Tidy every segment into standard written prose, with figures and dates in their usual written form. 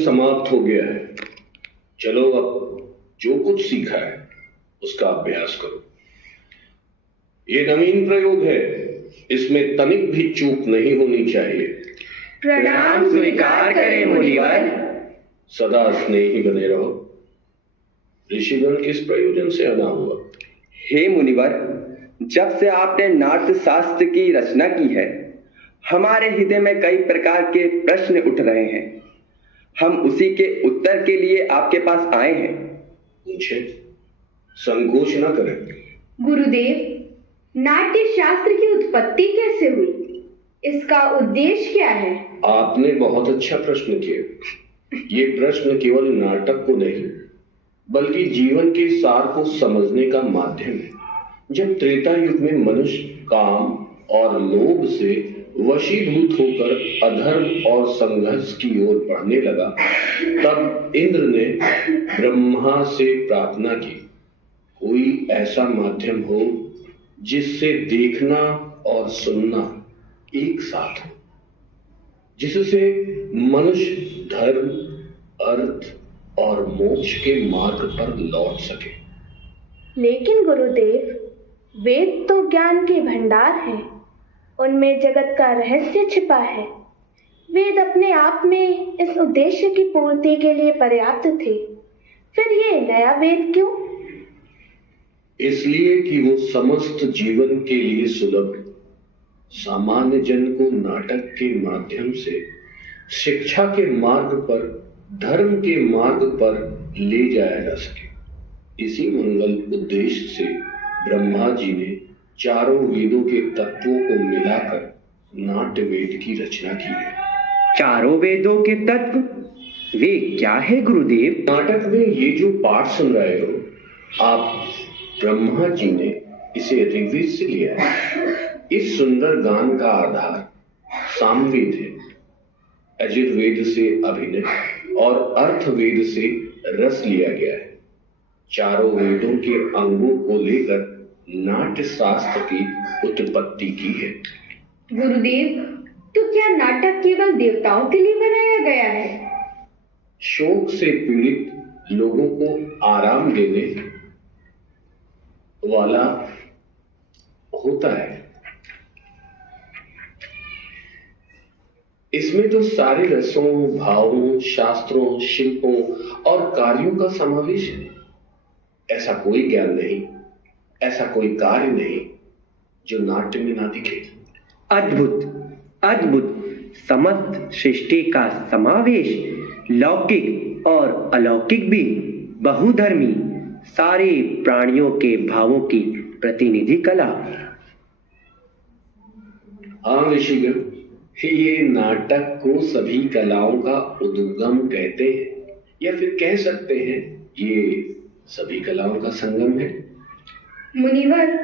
समाप्त हो गया है। चलो अब जो कुछ सीखा है उसका अभ्यास करो। ये नवीन प्रयोग है, इसमें तनिक भी चूक नहीं होनी चाहिए। प्रणाम स्वीकार करें मुनिवर। सदा स्नेही बने रहो। ऋषिगण किस प्रयोजन से आना हुआ? हे मुनिवर, जब से आपने नाट्य शास्त्र की रचना की है, हमारे हृदय में कई प्रकार के प्रश्न उठ रहे हैं। हम उसी के उत्तर के लिए आपके पास आए हैं। पूछे, संकोच न करें। गुरुदेव, नाट्य शास्त्र की उत्पत्ति कैसे हुई? इसका उद्देश्य क्या है? आपने बहुत अच्छा प्रश्न किया। ये प्रश्न केवल नाटक को नहीं बल्कि जीवन के सार को समझने का माध्यम है। जब त्रेता युग में मनुष्य काम और लोभ से वशीभूत होकर अधर्म और संघर्ष की ओर बढ़ने लगा, तब इंद्र ने ब्रह्मा से प्रार्थना की, कोई ऐसा माध्यम हो जिससे देखना और सुनना एक साथ हो, जिससे मनुष्य धर्म, अर्थ और मोक्ष के मार्ग पर लौट सके। लेकिन गुरुदेव, वेद तो ज्ञान के भंडार हैं, उनमें जगत का रहस्य छिपा है। वेद अपने आप में इस उद्देश्य की पूर्ति के लिए पर्याप्त थे, फिर ये नया वेद क्यों? इसलिए कि वो समस्त जीवन के लिए सुलभ, सामान्य जन को नाटक के माध्यम से शिक्षा के मार्ग पर, धर्म के मार्ग पर ले जाया जा सके। इसी मंगल उद्देश्य से ब्रह्मा जी ने चारों वेदों के तत्वों को मिलाकर नाट्य वेद की रचना की है। चारों वेदों के तत्व वे क्या है गुरुदेव? नाटक में ये जो पाठ सुन रहे हो आप, ब्रह्मा जी ने इसे ऋग्वेद से लिया है। इस सुंदर गान का आधार सामवेद है, यजुर्वेद से अभिनय और अर्थवेद से रस लिया गया है। चारों वेदों के अंगों को लेकर नाट्य शास्त्र की उत्पत्ति की है। गुरुदेव, तो क्या नाटक केवल देवताओं के लिए बनाया गया है? शोक से पीड़ित लोगों को आराम देने वाला होता है। इसमें तो सारे रसों, भावों, शास्त्रों, शिल्पों और कार्यों का समावेश है। ऐसा कोई ज्ञान नहीं, ऐसा कोई कार्य नहीं जो नाट्य में ना दिखे। अद्भुत अद्भुत, समस्त सृष्टि का समावेश, लौकिक और अलौकिक भी, बहुधर्मी, सारे प्राणियों के भावों की प्रतिनिधि कला। हाँ ऋषिगण, ये नाटक को सभी कलाओं का उद्गम कहते हैं, या फिर कह सकते हैं ये सभी कलाओं का संगम है। मुनिवर,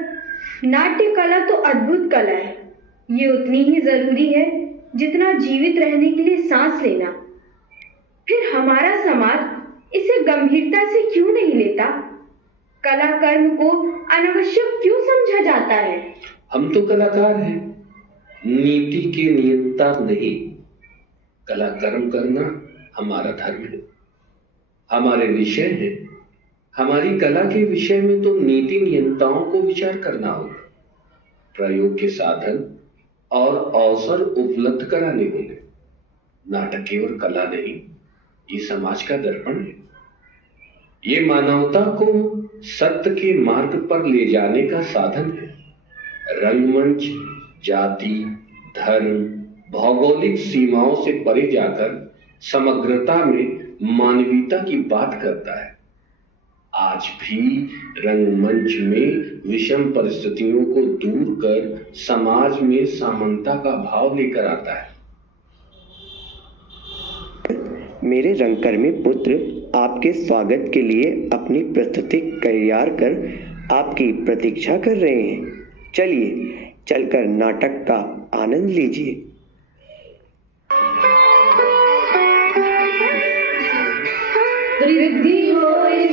नाट्य कला तो अद्भुत कला है। ये उतनी ही जरूरी है जितना जीवित रहने के लिए सांस लेना। फिर हमारा समाज इसे गंभीरता से क्यों नहीं लेता? कला कर्म को अनावश्यक क्यों समझा जाता है? हम तो कलाकार हैं, नीति के नियंता नहीं। कला कर्म करना हमारा धर्म है, हमारे विषय है। हमारी कला के विषय में तो नीति नियंताओं को विचार करना होगा, प्रयोग के साधन और अवसर उपलब्ध कराने होंगे। नाटक केवल कला नहीं, ये समाज का दर्पण है। ये मानवता को सत्य के मार्ग पर ले जाने का साधन है। रंगमंच जाति, धर्म, भौगोलिक सीमाओं से परे जाकर समग्रता में मानवीयता की बात करता है। आज भी रंगमंच में विषम परिस्थितियों को दूर कर समाज में समानता का भाव लेकर आता है। मेरे रंगकर्मी पुत्र आपके स्वागत के लिए अपनी प्रस्तुति तैयार कर आपकी प्रतीक्षा कर रहे हैं। चलिए चलकर नाटक का आनंद लीजिए। रिद्धि हो इस